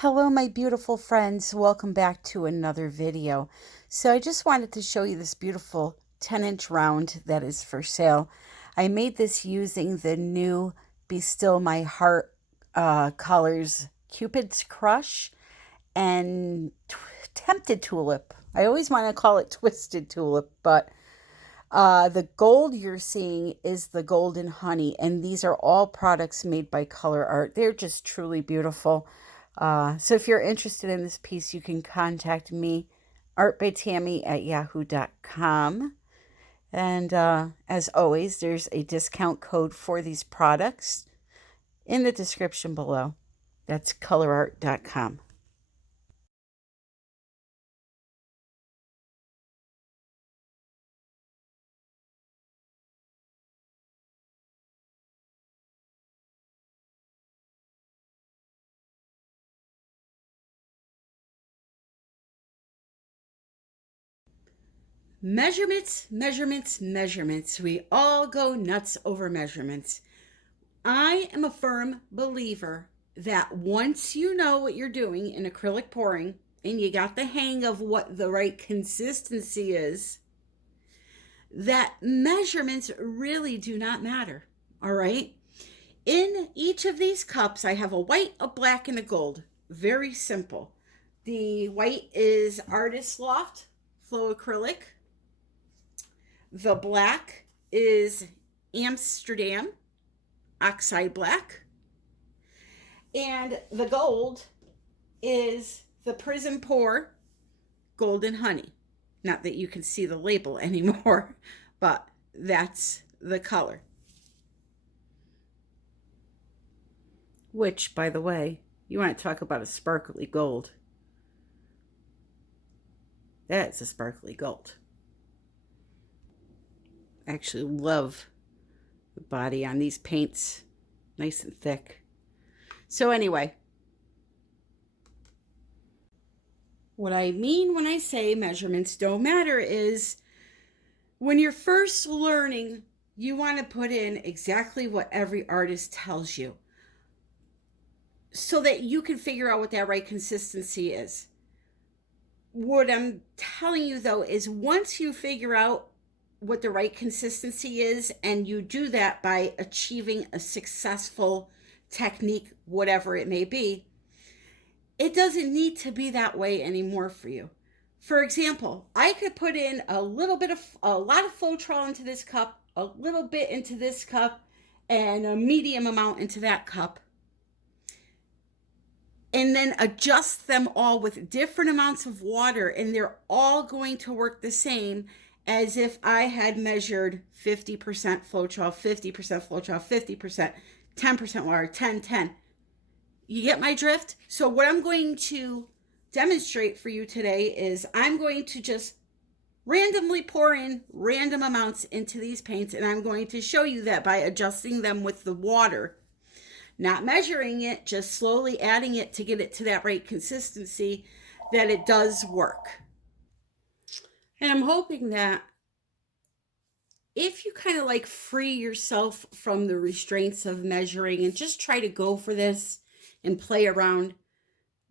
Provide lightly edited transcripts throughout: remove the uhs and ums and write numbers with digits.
Hello, my beautiful friends. Welcome back to another video. So I just wanted to show you this beautiful 10-inch round that is for sale. I made this using the new Be Still My Heart colors Cupid's Crush and Tempted Tulip. I always want to call it Twisted Tulip, but the gold you're seeing is the Golden Honey, and these are all products made by COLOURARTE. They're just truly beautiful. So if you're interested in this piece, you can contact me, artbytammy@yahoo.com. And as always, there's a discount code for these products in the description below. That's colourarte.com. Measurements, measurements, measurements. We all go nuts over measurements. I am a firm believer that once you know what you're doing in acrylic pouring and you got the hang of what the right consistency is, that measurements really do not matter. All right. In each of these cups, I have a white, a black, and a gold. Very simple. The white is Artist Loft Flow Acrylic. The black is Amsterdam Oxide Black. And the gold is the Prism Pour Golden Honey. Not that you can see the label anymore, but that's the color. Which, by the way, you want to talk about a sparkly gold. That's a sparkly gold. I actually love the body on these paints. Nice and thick. So anyway, what I mean when I say measurements don't matter is when you're first learning, you want to put in exactly what every artist tells you so that you can figure out what that right consistency is. What I'm telling you though is once you figure out what the right consistency is, and you do that by achieving a successful technique, whatever it may be, it doesn't need to be that way anymore for you. For example, I could put in a lot of Floetrol into this cup, a little bit into this cup, and a medium amount into that cup, and then adjust them all with different amounts of water, and they're all going to work the same as if I had measured 50% Floetrol, 50% Floetrol, 50%, 10% water, 10, 10. You get my drift? So what I'm going to demonstrate for you today is I'm going to just randomly pour in random amounts into these paints, and I'm going to show you that by adjusting them with the water, not measuring it, just slowly adding it to get it to that right consistency, that it does work. And I'm hoping that if you kind of like free yourself from the restraints of measuring and just try to go for this and play around,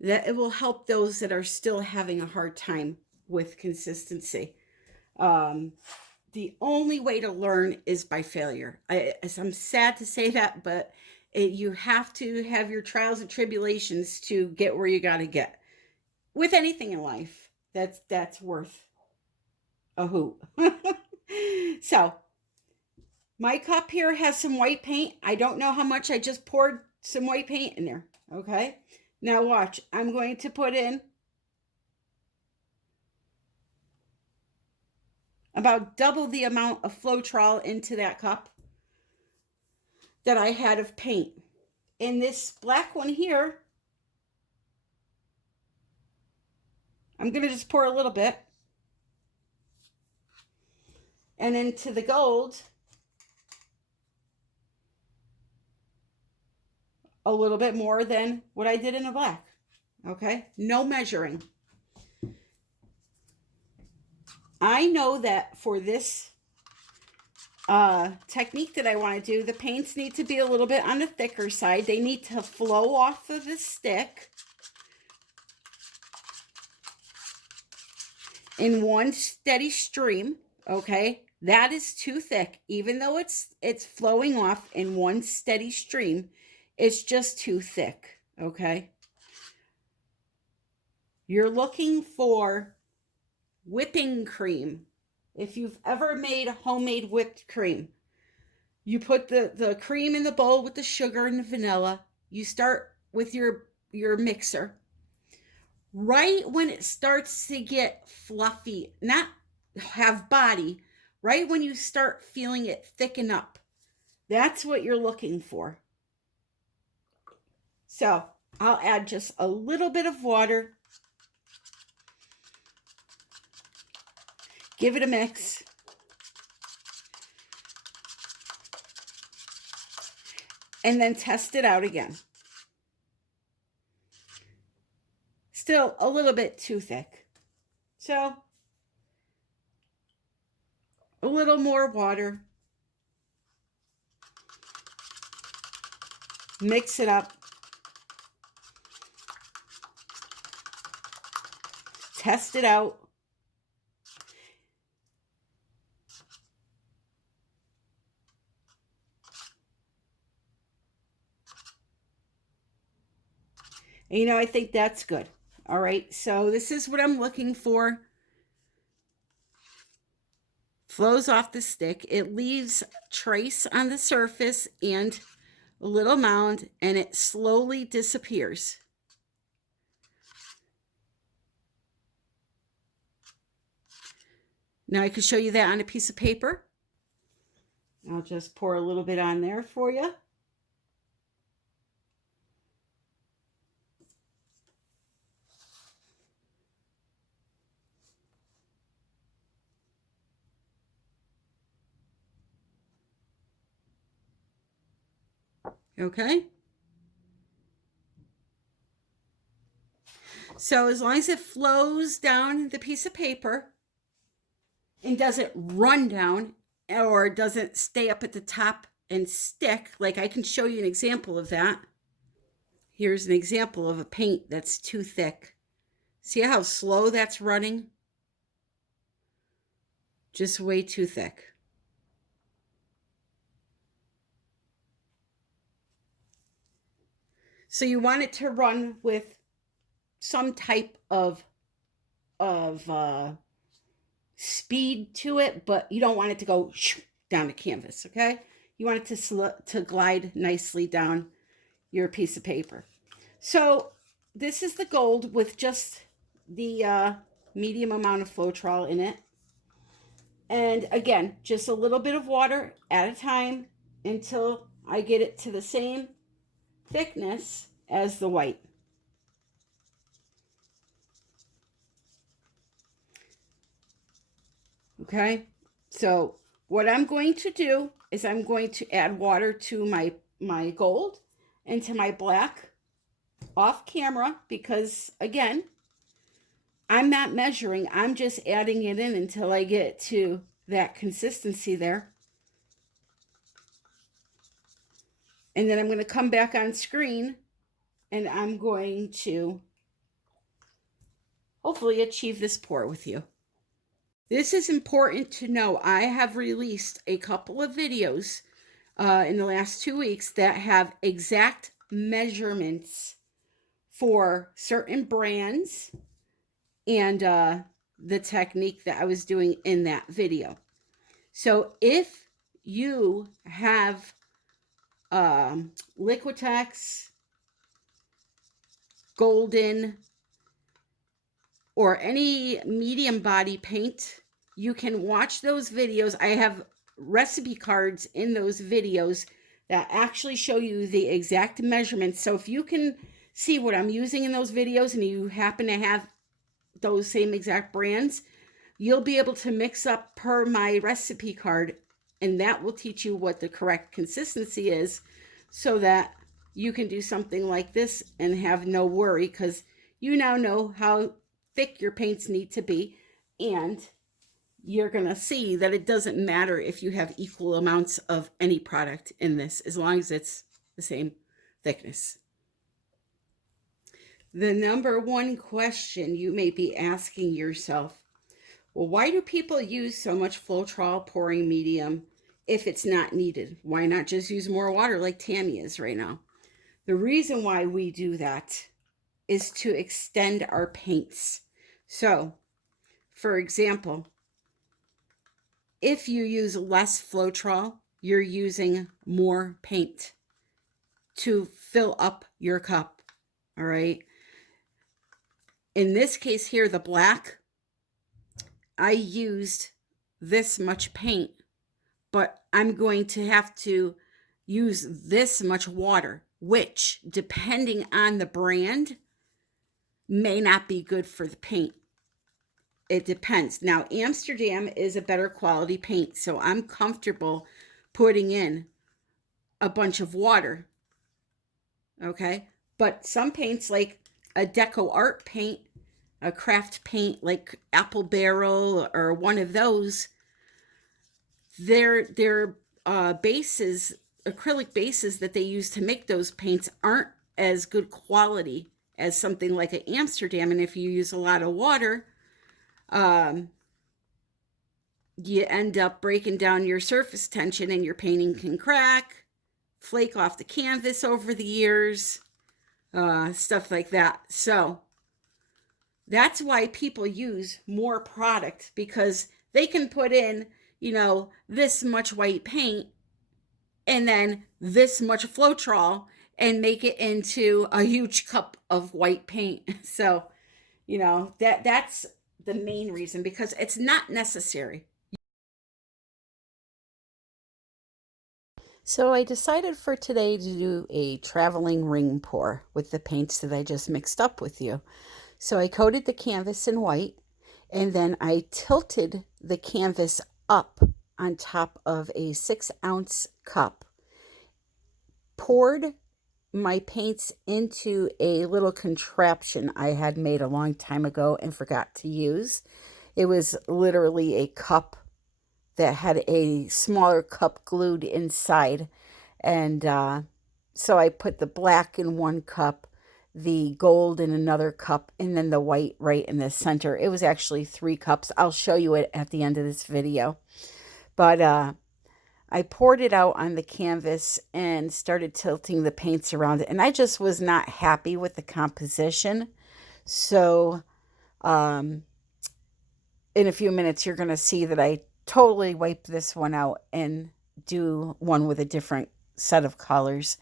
that it will help those that are still having a hard time with consistency. The only way to learn is by failure. I'm sad to say that, but you have to have your trials and tribulations to get where you got to get. With anything in life, that's worth a hoot. So, my cup here has some white paint. I don't know how much. I just poured some white paint in there. Okay. Now watch. I'm going to put in about double the amount of Floetrol into that cup that I had of paint. In this black one here, I'm going to just pour a little bit. And into the gold, a little bit more than what I did in the black. Okay? No measuring. I know that for this technique that I want to do, the paints need to be a little bit on the thicker side. They need to flow off of the stick. in one steady stream, okay? That is too thick. Even though it's flowing off in one steady stream, it's just too thick, okay? You're looking for whipping cream. If you've ever made homemade whipped cream, you put the cream in the bowl with the sugar and the vanilla. You start with your mixer. Right when it starts to get fluffy, not have body, right when you start feeling it thicken up, that's what you're looking for. So I'll add just a little bit of water. Give it a mix. And then test it out again. Still a little bit too thick. So a little more water. Mix it up. Test it out. And, you know, I think that's good. All right, so this is what I'm looking for. Flows off the stick. It leaves trace on the surface and a little mound, and it slowly disappears. Now I could show you that on a piece of paper. I'll just pour a little bit on there for you. Okay. So as long as it flows down the piece of paper and doesn't run down or doesn't stay up at the top and stick, like I can show you an example of that. Here's an example of a paint that's too thick. See how slow that's running? Just way too thick. So you want it to run with some type of speed to it, but you don't want it to go down the canvas, okay? You want it to glide nicely down your piece of paper. So this is the gold with just the medium amount of Floetrol in it. And again, just a little bit of water at a time until I get it to the same thickness as the white. Okay, so what I'm going to do is I'm going to add water to my gold and to my black off camera, because again, I'm not measuring. I'm just adding it in until I get to that consistency there. And then I'm going to come back on screen and I'm going to hopefully achieve this pour with you. This is important to know. I have released a couple of videos in the last 2 weeks that have exact measurements for certain brands and the technique that I was doing in that video. So if you have Liquitex, Golden, or any medium body paint, you can watch those videos. I have recipe cards in those videos that actually show you the exact measurements. So if you can see what I'm using in those videos and you happen to have those same exact brands, you'll be able to mix up per my recipe card, and that will teach you what the correct consistency is so that you can do something like this and have no worry, because you now know how thick your paints need to be, and you're going to see that it doesn't matter if you have equal amounts of any product in this, as long as it's the same thickness. The number one question you may be asking yourself, Well, why do people use so much Floetrol pouring medium if it's not needed? Why not just use more water like Tammy is right now? The reason why we do that is to extend our paints. So, for example, if you use less Floetrol, you're using more paint to fill up your cup, all right? In this case here, the black, I used this much paint, but I'm going to have to use this much water, which, depending on the brand, may not be good for the paint. It depends. Now, Amsterdam is a better quality paint, so I'm comfortable putting in a bunch of water, okay? But some paints, like a deco art paint, a craft paint like Apple Barrel or one of those, their bases, acrylic bases that they use to make those paints aren't as good quality as something like an Amsterdam. And if you use a lot of water, you end up breaking down your surface tension and your painting can crack, flake off the canvas over the years, stuff like that. So that's why people use more product, because they can put in, you know, this much white paint and then this much Floetrol and make it into a huge cup of white paint. So, you know, that's the main reason, because it's not necessary. So I decided for today to do a traveling ring pour with the paints that I just mixed up with you. So I coated the canvas in white, and then I tilted the canvas up on top of a 6-ounce cup, poured my paints into a little contraption I had made a long time ago and forgot to use. It was literally a cup that had a smaller cup glued inside. And so I put the black in one cup, the gold in another cup, and then the white right in the center. It was actually 3 cups. I'll show you it at the end of this video. But I poured it out on the canvas and started tilting the paints around it. And I just was not happy with the composition. So in a few minutes, you're going to see that I totally wipe this one out and do one with a different set of colors.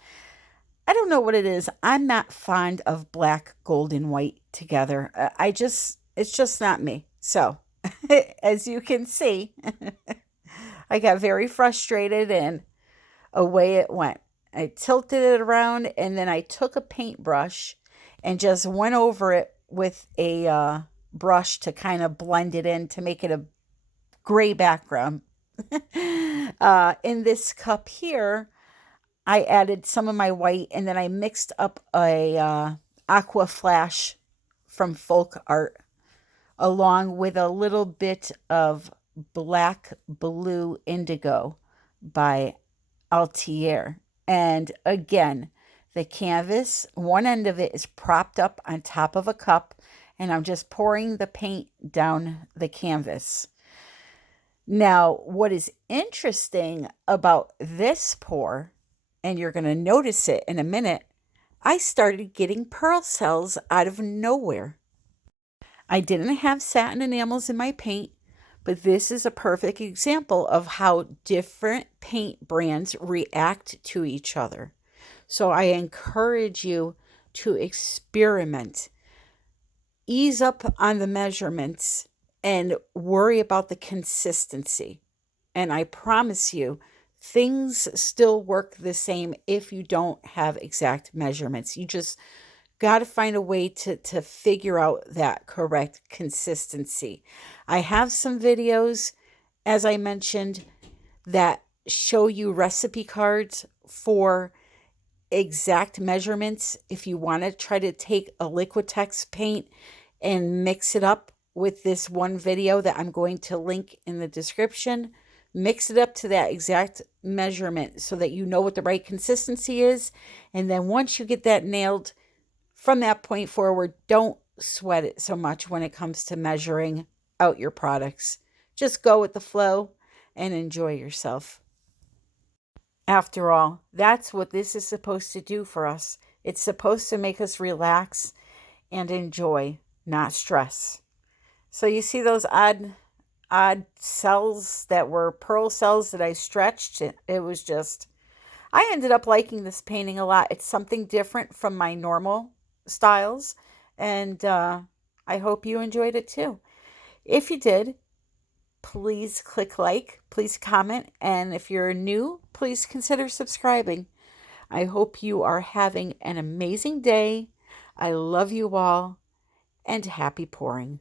I don't know what it is. I'm not fond of black, gold, and white together. It's just not me. So, as you can see, I got very frustrated and away it went. I tilted it around, and then I took a paintbrush and just went over it with a brush to kind of blend it in to make it a gray background. In this cup here, I added some of my white, and then I mixed up a aqua flash from Folk Art along with a little bit of black blue indigo by Altier. And again, the canvas, one end of it is propped up on top of a cup, and I'm just pouring the paint down the canvas. Now, what is interesting about this pour, and you're going to notice it in a minute, I started getting pearl cells out of nowhere. I didn't have satin enamels in my paint, but this is a perfect example of how different paint brands react to each other. So I encourage you to experiment. Ease up on the measurements and worry about the consistency. And I promise you, things still work the same if you don't have exact measurements. You just got to find a way to figure out that correct consistency. I have some videos, as I mentioned, that show you recipe cards for exact measurements. If you want to try to take a Liquitex paint and mix it up with this one video that I'm going to link in the description, mix it up to that exact measurement so that you know what the right consistency is. And then once you get that nailed, from that point forward, don't sweat it so much when it comes to measuring. out your products. Just go with the flow and enjoy yourself. After all, that's what this is supposed to do for us. It's supposed to make us relax and enjoy, not stress. So you see those odd cells that were pearl cells that I stretched? It was just, I ended up liking this painting a lot. It's something different from my normal styles, and I hope you enjoyed it too. If you did, please click like, please comment, and if you're new, please consider subscribing. I hope you are having an amazing day. I love you all, and happy pouring.